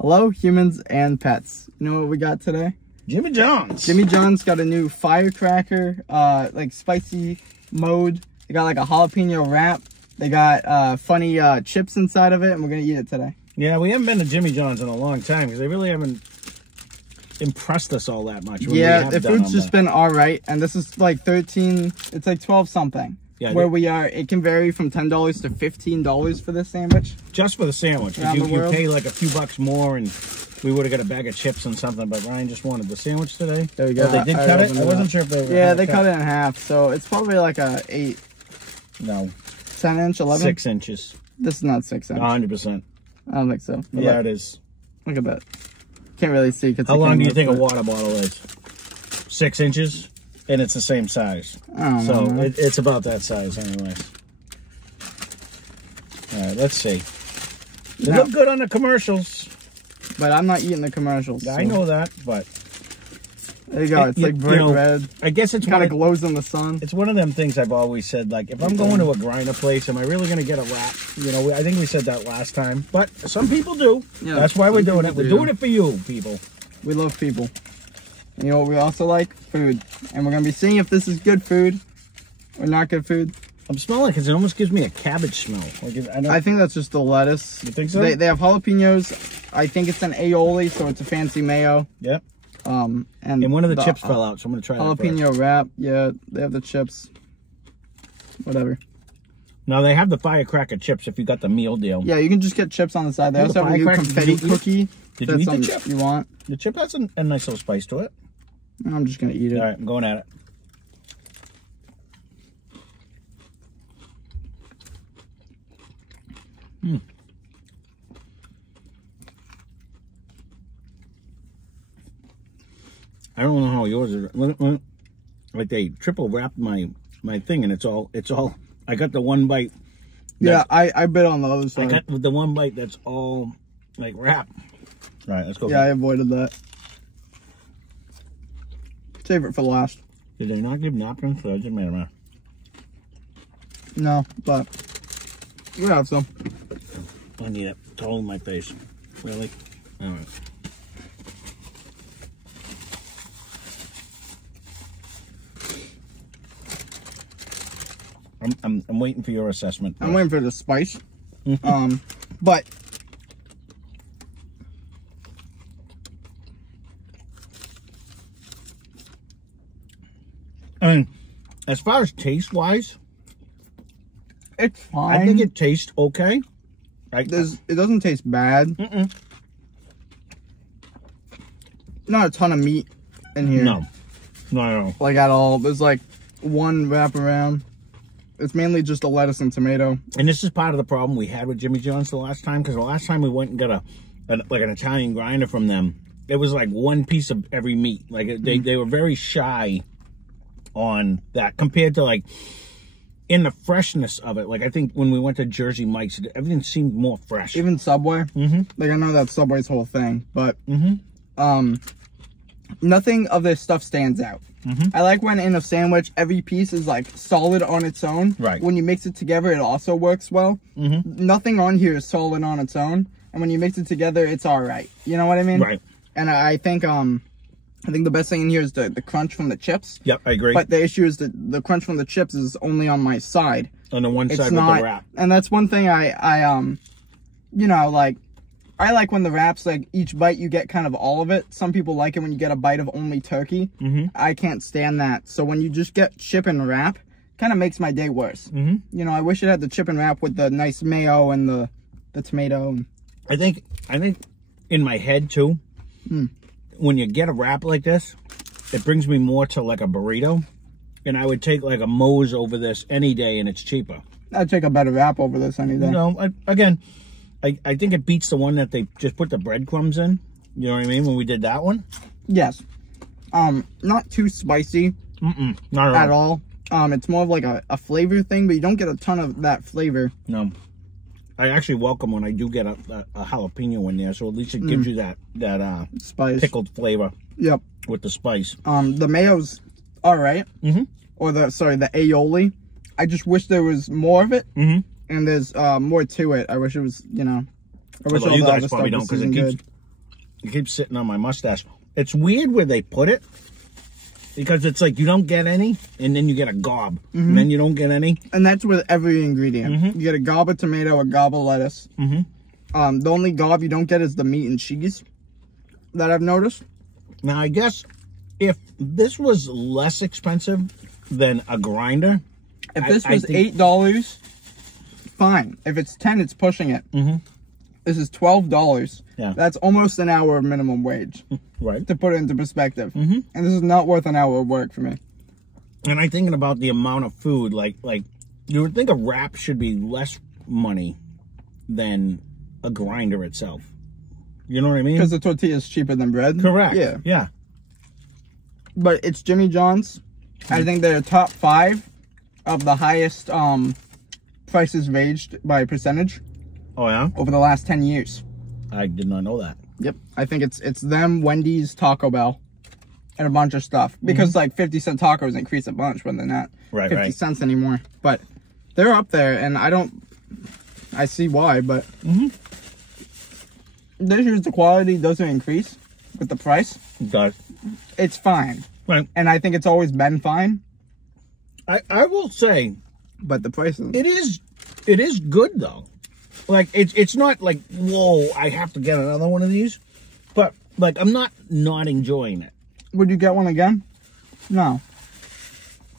Hello, humans and pets. You know what we got today? Jimmy John's. Jimmy John's got a new Firecracker, like spicy mode. They got like a jalapeno wrap. They got funny chips inside of it, and we're gonna eat it today. Yeah, we haven't been to Jimmy John's in a long time because they really haven't impressed us all that much. Yeah, the food's just been all right, and this is like 13. It's like 12 something. Yeah, where we are, it can vary from $10 to $15 for this sandwich. Just for the sandwich. You pay like a few bucks more, and we would have got a bag of chips and something. But Ryan just wanted the sandwich today. There you go. They did cut it. I wasn't sure if they. Yeah, they cut it in half, so it's probably like a 10 inch, 11. 6 inches. This is not 6 inch. 100%. I don't think so. Yeah, it is. Look at that. Can't really see. How long do you think a water bottle is? 6 inches, and it's the same size. So it's about that size, anyways. All right, let's see. They look good on the commercials, but I'm not eating the commercials. I know that, but there you go. It's like bright red. I guess it's kind of glows in the sun. It's one of them things I've always said. Like, if I'm going to a grinder place, am I really going to get a wrap? You know, I think we said that last time, but some people do. Yeah, that's why we're doing it. We're doing it for you, people. We love people. And you know what we also like? Food. And we're going to be seeing if this is good food or not good food. I'm smelling it because it almost gives me a cabbage smell. Like I think that's just the lettuce. You think so? They have jalapenos. I think it's an aioli, so it's a fancy mayo. Yep. And one of the chips fell out, so I'm going to try jalapeno wrap. Yeah, they have the chips. Whatever. Now, they have the Firecracker chips if you got the meal deal. Yeah, you can just get chips on the side. They also have a new confetti cookie. Did you eat the chip? You want? The chip has a nice little spice to it. I'm just going to eat it. All right, I'm going at it. I don't know how yours is. Like they triple wrapped my thing, and it's all. I got the one bite. Yeah, I bit on the other side. I got the one bite that's all like wrapped. All right, let's go. Yeah, I avoided that. Save it for last. Did they not give napkins? So I just made them out. No, but we have some. I need it. It's all in my face. Really? All right. I'm waiting for your assessment. I'm waiting for the spice. But I mean, as far as taste wise, it's fine. I think it tastes okay. It doesn't taste bad. Not a ton of meat in here. No, not at all. Like at all. There's like one wraparound. It's mainly just a lettuce and tomato. And this is part of the problem we had with Jimmy John's the last time, because the last time we went and got like an Italian grinder from them, it was like one piece of every meat. Like they were very shy on that compared to like in the freshness of it. Like I think when we went to Jersey Mike's, everything seemed more fresh. Even Subway. Like I know that's Subway's whole thing, but nothing of this stuff stands out. I like when in a sandwich, every piece is like solid on its own. Right. When you mix it together, it also works well. Nothing on here is solid on its own. And when you mix it together, it's all right. You know what I mean? Right. And I think the best thing in here is the crunch from the chips. Yep, I agree. But the issue is that the crunch from the chips is only on my side. On the one side with the wrap. And that's one thing you know, like, I like when the wraps, like, each bite you get kind of all of it. Some people like it when you get a bite of only turkey. I can't stand that. So when you just get chip and wrap, kind of makes my day worse. You know, I wish it had the chip and wrap with the nice mayo and the tomato. I think in my head, too, when you get a wrap like this, it brings me more to, like, a burrito. And I would take, like, a Moe's over this any day, and it's cheaper. I'd take a better wrap over this any day. You know, again... I think it beats the one that they just put the breadcrumbs in. You know what I mean? When we did that one? Yes. Not too spicy. Not at all. It's more of like a flavor thing, but you don't get a ton of that flavor. No. I actually welcome when I do get a jalapeno in there, so at least it gives you that spice, pickled flavor. Yep. With the spice. The mayo's all right. Or the aioli. I just wish there was more of it. And there's more to it. I wish it was, you know. I wish all you the guys other probably stuff don't, because It keeps sitting on my mustache. It's weird where they put it. Because it's like you don't get any, and then you get a gob. And then you don't get any. And that's with every ingredient. You get a gob of tomato, a gob of lettuce. The only gob you don't get is the meat and cheese that I've noticed. Now, I guess if this was less expensive than a grinder... If this was $8, fine. If it's 10, it's pushing it. This is $12. Yeah. That's almost an hour of minimum wage. Right. To put it into perspective. And this is not worth an hour of work for me. And I'm thinking about the amount of food. Like you would think a wrap should be less money than a grinder itself. You know what I mean? Because the tortilla is cheaper than bread. Correct. Yeah. Yeah. But it's Jimmy John's. I think they're top 5 of the highest prices raised by percentage. Oh, yeah? Over the last 10 years. I did not know that. Yep. I think it's them, Wendy's, Taco Bell, and a bunch of stuff. Because like 50-cent tacos increase a bunch when they're not 50 cents anymore. But they're up there, and I see why, but this year's the quality doesn't increase with the price. It does. It's fine. Right. And I think it's always been fine. I will say, but the price is... It is good though. Like it's not like, whoa, I have to get another one of these. But like I'm not enjoying it. Would you get one again? No.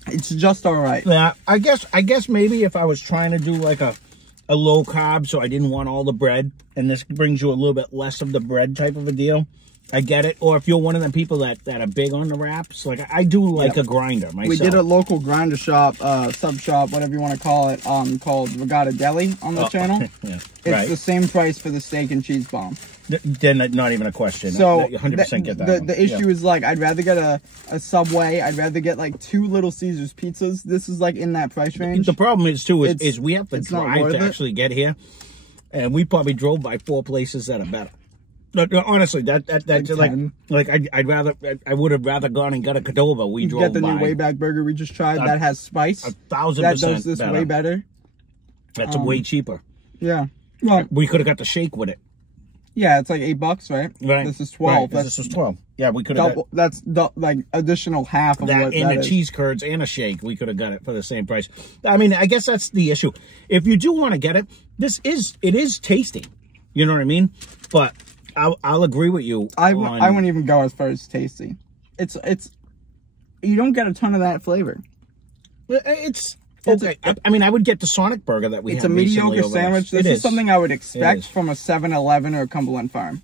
It's just all right. Yeah, I guess maybe if I was trying to do like a low carb, so I didn't want all the bread, and this brings you a little bit less of the bread type of a deal, I get it. Or if you're one of the people that are big on the wraps, like I do like a grinder myself. We did a local grinder shop, sub shop, whatever you want to call it, called Regatta Deli on the channel. Yeah, it's the same price for the steak and cheese bomb. Then not even a question. So 100% get that. The issue is like I'd rather get a Subway. I'd rather get like 2 Little Caesars pizzas. This is like in that price range. The problem is too is we have to drive to actually get here, and we probably drove by 4 places that are better. No, honestly, that's like I would have rather gone and got a Cadova. We drove get the by. new Wayback Burger we just tried that has spice. 1,000% that does this better. way better. That's way cheaper. Yeah. Well, we could have got the shake with it. Yeah, it's like $8, right? Right. This is 12. Right. This was 12. Yeah, we could have. That's like additional half of that what and that the is. cheese curds and a shake. We could have got it for the same price. I mean, I guess that's the issue. If you do want to get it, it is tasty. You know what I mean? But I'll agree with you. I wouldn't even go as far as tasty. It's you don't get a ton of that flavor. It's okay. I mean, I would get the Sonic Burger that we had. It's a mediocre sandwich. This is something I would expect from a 7-Eleven or a Cumberland Farm.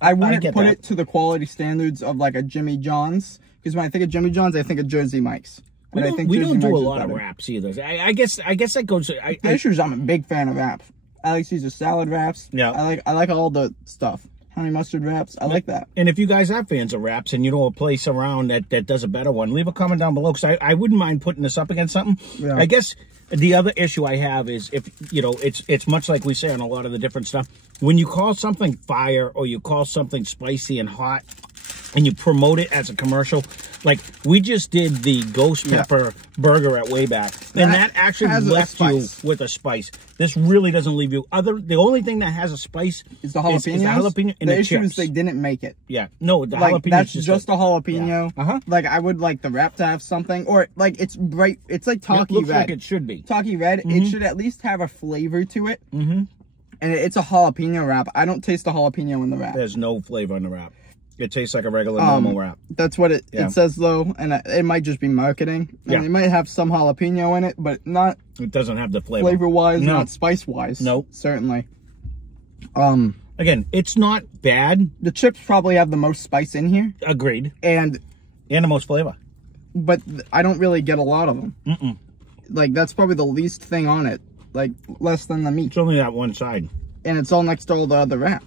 I wouldn't put it to the quality standards of like a Jimmy John's, because when I think of Jimmy John's, I think of Jersey Mike's. We don't do a lot of wraps either. I guess that goes. The issue is I'm a big fan of wraps. I like Caesar salad wraps. Yeah. I like all the stuff. Honey mustard wraps. I like that. And if you guys are fans of wraps and you know a place around that does a better one, leave a comment down below, because I wouldn't mind putting this up against something. Yeah. I guess the other issue I have is if, you know, it's much like we say on a lot of the different stuff. When you call something fire or you call something spicy and hot and you promote it as a commercial, like we just did the ghost pepper burger at Wayback, and that actually left you with a spice. This really doesn't leave you. The only thing that has a spice is the jalapeno. Is the jalapeno and the issue chips. is they didn't make it. Yeah, no, the like, jalapeno. That's just a jalapeno. Yeah. Like I would like the wrap to have something, or like it's bright. It's like Talkie Red. Red. Like it should be Talkie Red. It should at least have a flavor to it. And it's a jalapeno wrap. I don't taste the jalapeno in the wrap. There's no flavor in the wrap. It tastes like a regular normal wrap. That's what it says though, and it might just be marketing. I mean, it might have some jalapeno in it, but not. It doesn't have the flavor. Flavor-wise, not spice-wise. No, certainly. Again, it's not bad. The chips probably have the most spice in here. Agreed. And the most flavor. But I don't really get a lot of them. Like that's probably the least thing on it. Like less than the meat. It's only that one side. And it's all next to all the other wrap.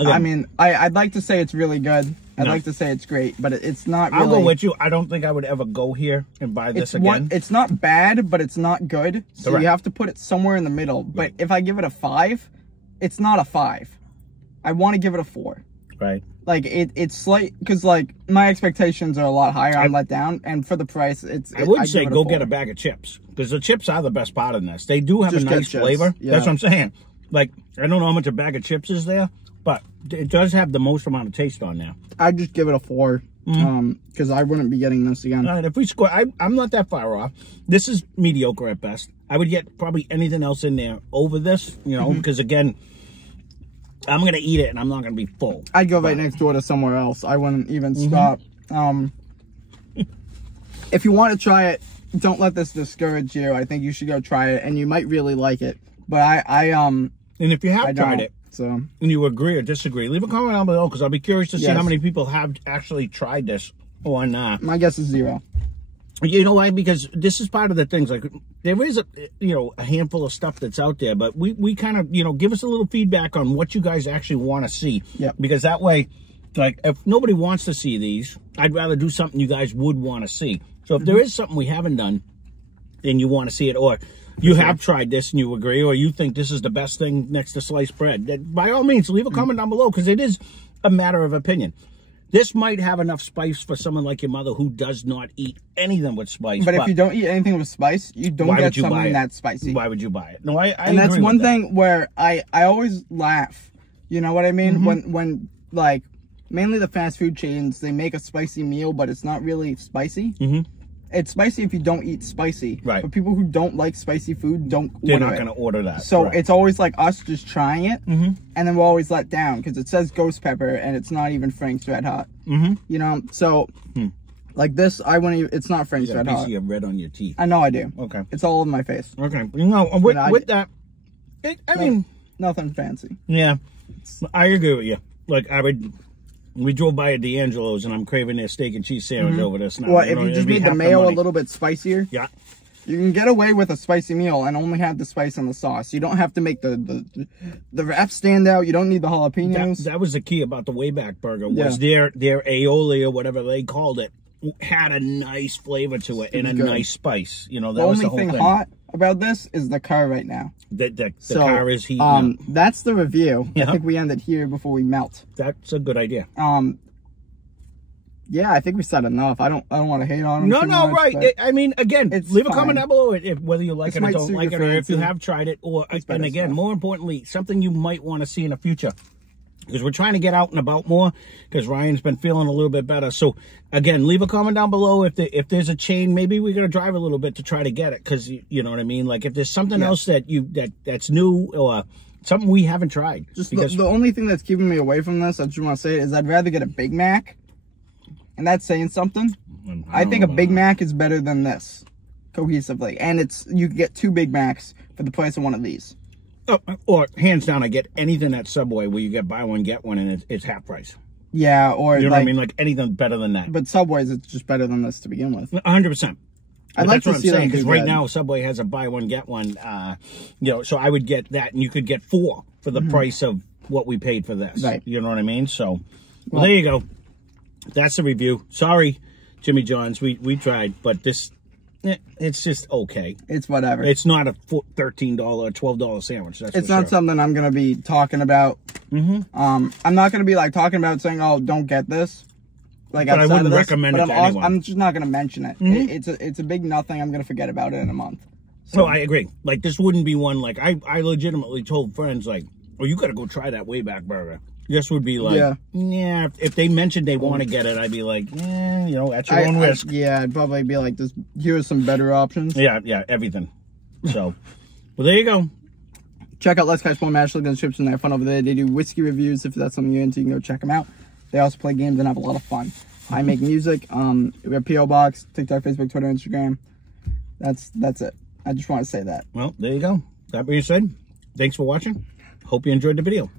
Okay. I mean, I'd like to say it's really good. I'd like to say it's great, but it's not really. I'll go with you. I don't think I would ever go here and buy this again. It's not bad, but it's not good. So you have to put it somewhere in the middle. But if I give it a 5, it's not a 5. I want to give it a 4. Right. Like it's slight, because like my expectations are a lot higher. I'm let down, and for the price, I would say go get a bag of chips, because the chips are the best part in this. They do have a nice flavor. That's what I'm saying. Like, I don't know how much a bag of chips is there, but it does have the most amount of taste on there. I'd just give it a 4. Because I wouldn't be getting this again. All right, if we score, I'm not that far off. This is mediocre at best. I would get probably anything else in there over this, you know, because again, I'm going to eat it and I'm not going to be full. I'd go right next door to somewhere else. I wouldn't even stop. If you want to try it, don't let this discourage you. I think you should go try it, and you might really like it. But and if you have tried it, so and you agree or disagree, leave a comment down below because I'll be curious to see how many people have actually tried this on. My guess is 0. You know why? Because this is part of the things. Like, there is a handful of stuff that's out there, but we kind of, give us a little feedback on what you guys actually want to see. Yep. Because that way, like, if nobody wants to see these, I'd rather do something you guys would want to see. So if there is something we haven't done and you want to see it, or you have tried this and you agree, or you think this is the best thing next to sliced bread, then by all means, leave a comment down below, because it is a matter of opinion. This might have enough spice for someone like your mother who does not eat anything with spice. But if you don't eat anything with spice, you don't get something that's spicy. Why would you buy it? No, I and that's agree one with thing where I always laugh. You know what I mean? When like, mainly the fast food chains, they make a spicy meal, but it's not really spicy. It's spicy if you don't eat spicy. Right. But people who don't like spicy food don't order it. They're not going to order that. So it's always like us just trying it, and then we're always let down because it says ghost pepper and it's not even Frank's Red Hot. You know, so like this, I wouldn't even, it's not Frank's Red Hot. You have red on your teeth. I know I do. Okay. It's all over my face. Okay. You know, with that, I mean, nothing fancy. Yeah, I agree with you. Like, we drove by a D'Angelo's and I'm craving their steak and cheese sandwich over this now. Well, if you just made the mayo a little bit spicier, you can get away with a spicy meal and only have the spice in the sauce. You don't have to make the wrap stand out. You don't need the jalapenos. That was the key about the Wayback Burger, was their aioli or whatever they called it had a nice flavor to it and a nice spice. You know, that was the whole thing. The only thing hot about this is the car right now. The car is heating. That's the review. I think we end it here before we melt. That's a good idea. Yeah, I think we said enough. I don't want to hate on them. No, right. I mean, again, leave a comment down below whether you like it or don't like it, or if you have tried it, or and again, more importantly, something you might want to see in the future. Because we're trying to get out and about more, because Ryan's been feeling a little bit better. So, again, leave a comment down below if there's a chain. Maybe we're going to drive a little bit to try to get it, because you know what I mean? Like, if there's something else that's new or something we haven't tried. Just the only thing that's keeping me away from this, I just want to say, is I'd rather get a Big Mac. And that's saying something. I think a Big Mac is better than this, cohesively. And you can get 2 Big Macs for the price of one of these. Oh, or hands down, I get anything at Subway where you get buy one, get one, and it's half price. Yeah, or you know what I mean? Like, anything better than that. But Subway's, it's just better than this to begin with. 100%. I'd like to see that, because right now Subway has a buy one, get one. So I would get that, and you could get 4 for the price of what we paid for this. Right. You know what I mean? So, well, there you go. That's the review. Sorry, Jimmy John's. We tried, but this, it's just okay. It's whatever. It's not a $13 or $12 sandwich. It's not something I'm gonna be talking about. I'm not gonna be like talking about saying, "Oh, don't get this." Like, but I wouldn't recommend it to anyone. I'm just not gonna mention it. It's a big nothing. I'm gonna forget about it in a month. So I agree. Like, this wouldn't be one. Like, I legitimately told friends, like, "Oh, you got to go try that Wayback Burger." This would be like, yeah. If they mentioned they want to get it, I'd be like, at your own risk. I'd probably be like, here's some better options. Yeah, everything. So, well, there you go. Check out Let's Catch More Match. Look at the description there. Fun over there. They do whiskey reviews. If that's something you're into, you can go check them out. They also play games and have a lot of fun. I make music. We have P.O. Box, TikTok, Facebook, Twitter, Instagram. That's it. I just want to say that. Well, there you go. That being said, thanks for watching. Hope you enjoyed the video.